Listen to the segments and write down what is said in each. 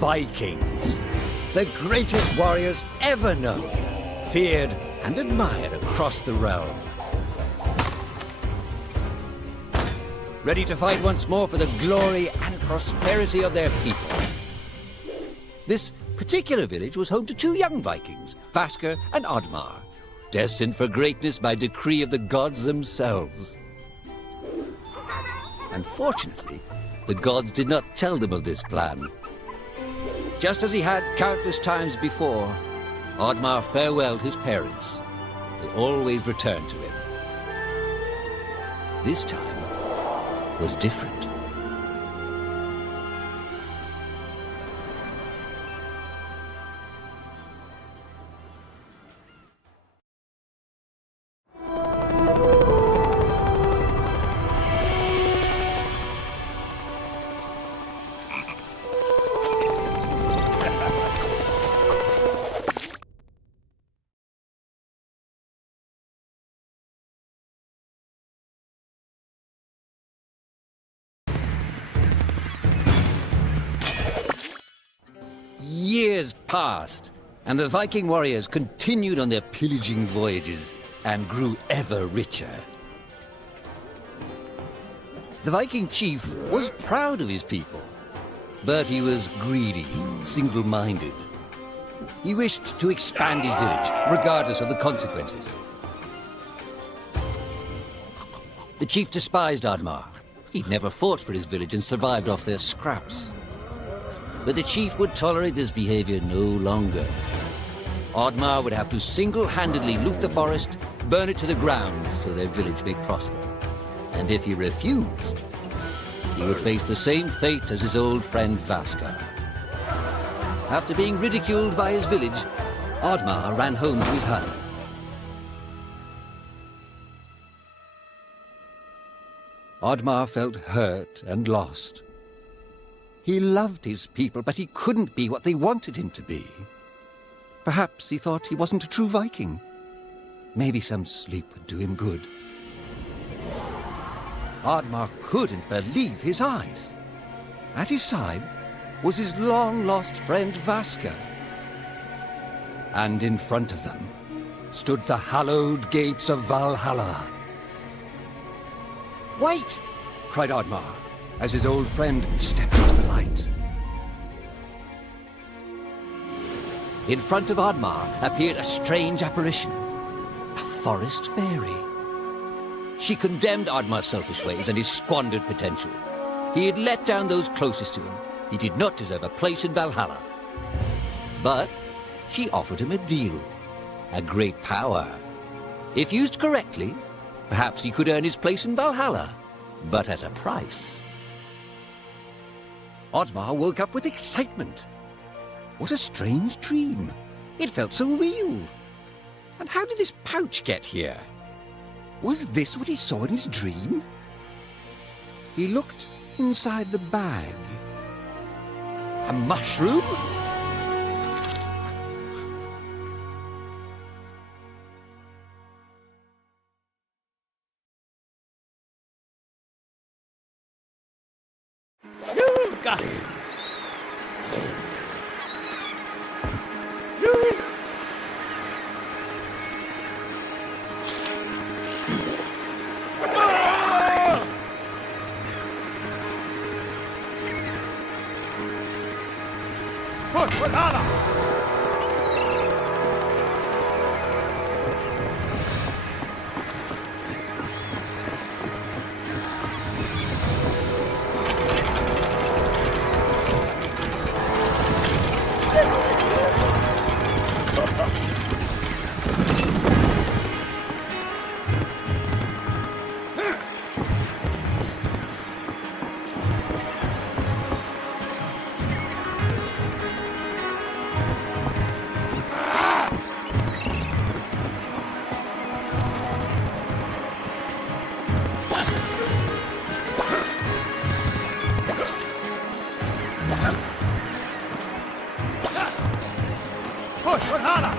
Vikings, the greatest warriors ever known, feared and admired across the realm. Ready to fight once more for the glory and prosperity of their people. This particular village was home to two young Vikings, Vasker and Oddmar, destined for greatness by decree of the gods themselves. Unfortunately, the gods did not tell them of this plan. Just as he had countless times before, Oddmar farewelled his parents. They always returned to him. This time was different. Years passed, and the Viking warriors continued on their pillaging voyages and grew ever richer. The Viking chief was proud of his people, but he was greedy, single-minded. He wished to expand his village, regardless of the consequences. The chief despised Oddmar. He'd never fought for his village and survived off their scraps. But the chief would tolerate this behavior no longer. Oddmar would have to single-handedly loot the forest, burn it to the ground so their village may prosper. And if he refused, he would face the same fate as his old friend Vasker. After being ridiculed by his village, Oddmar ran home to his hut. Oddmar felt hurt and lost. He loved his people, but he couldn't be what they wanted him to be. Perhaps he thought he wasn't a true Viking. Maybe some sleep would do him good. Oddmar couldn't believe his eyes. At his side was his long-lost friend Vasker. And in front of them stood the hallowed gates of Valhalla. "Wait!" cried Oddmar, as his old friend stepped into the light. In front of Oddmar appeared a strange apparition, a forest fairy. She condemned Oddmar's selfish ways and his squandered potential. He had let down those closest to him. He did not deserve a place in Valhalla. But she offered him a deal, a great power. If used correctly, perhaps he could earn his place in Valhalla, but at a price. Oddmar woke up with excitement. What a strange dream. It felt so real. And how did this pouch get here? Was this what he saw in his dream? He looked inside the bag. A mushroom? You got it! Push, Valhalla! Push, Valhalla!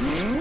Hmm?